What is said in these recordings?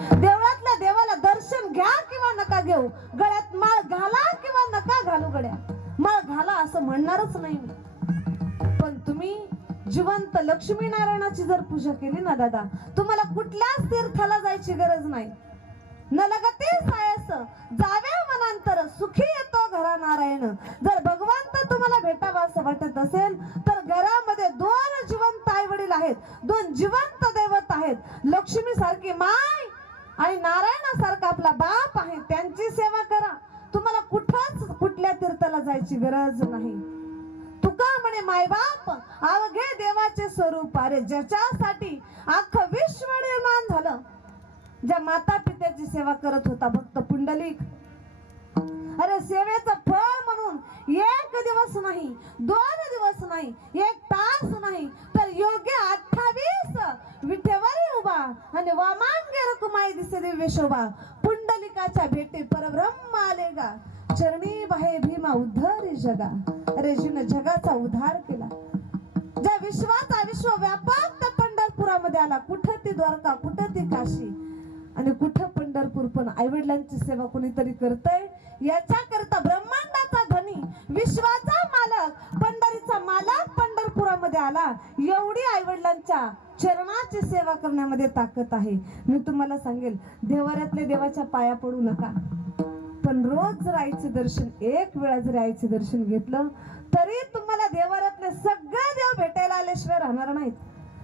देवळातल्या देवाला दर्शन घ्या किंवा नका घेऊ. गळ्यात माळ घाला किंवा नका घालू गड्या. माळ घाला असं म्हणणारच नाही पण तुम्ही जिवंत लक्ष्मीनारायणाची जर पूजा केली ना दादा तुम्हाला कुठल्याच तीर्थाला जायची गरज नाही. न लगते सायस जावे मनांतर सुखी येतो घरा नारायण जर भगवंत तुम्हाला भेटावा असं वाटत असेल तर घरामध्ये दोन जिवंत आई वडील आहेत दोन जिवंत दैवत आहेत. लक्ष्मी सारखी माय आणि नारायणासारखा आपला बाप आहे त्यांची सेवा करा. तुम्हाला कुठंच कुठल्या तीर्थाला जायची गरज नाही. तुका म्हणे मायबाप अवघे देवाचे स्वरूप अरे ज्याच्यासाठी अख्खं विश्व निर्माण झालं. ज्या माता पित्याची सेवा करत होता भक्त पुंडलिक. अरे सेवेचं फळ म्हणून एक दिवस नाही दोन दिवस नाही एक तास नाही तर योग्य अठ्ठावीस विठेवर उभा आणि वामांगेर माय दिसे दिव्य शोभा. पुंडलिकाच्या भेटी परब्रह्म आले गा चरणी बाहे भीमा उद्धरी जगा. अरे जगाचा उद्धार केला. ज्या विश्वाचा विश्व व्यापक त्या पंढरपुरामध्ये आला. कुठं ती द्वारका कुठं ती काशी? आणि कुठं पंढरपूर? पण आईवडिलांची सेवा कोणीतरी करतय? याच्या करता मध्ये आला एवढी आईवडिलांच्या चरणाची सेवा करण्यामध्ये ताकद आहे. मी तुम्हाला सांगेल देवाऱ्यातल्या देवाच्या पाया पडू नका. पण रोज जर आईचे दर्शन एक वेळा जर आईचे दर्शन घेतलं तरी तुम्हाला देवाऱ्यातले सगळे देव भेटायला आल्याशिवाय राहणार नाहीत.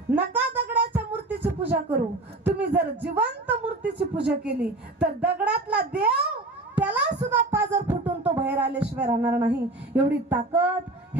नका दगडाच्या मूर्तीची पूजा करू. तुम्ही जर जिवंत मूर्तीची पूजा केली तर दगडातला देव त्याला सुद्धा पाजर फुटून तो बाहेर आल्याशिवाय राहणार नाही. एवढी ताकद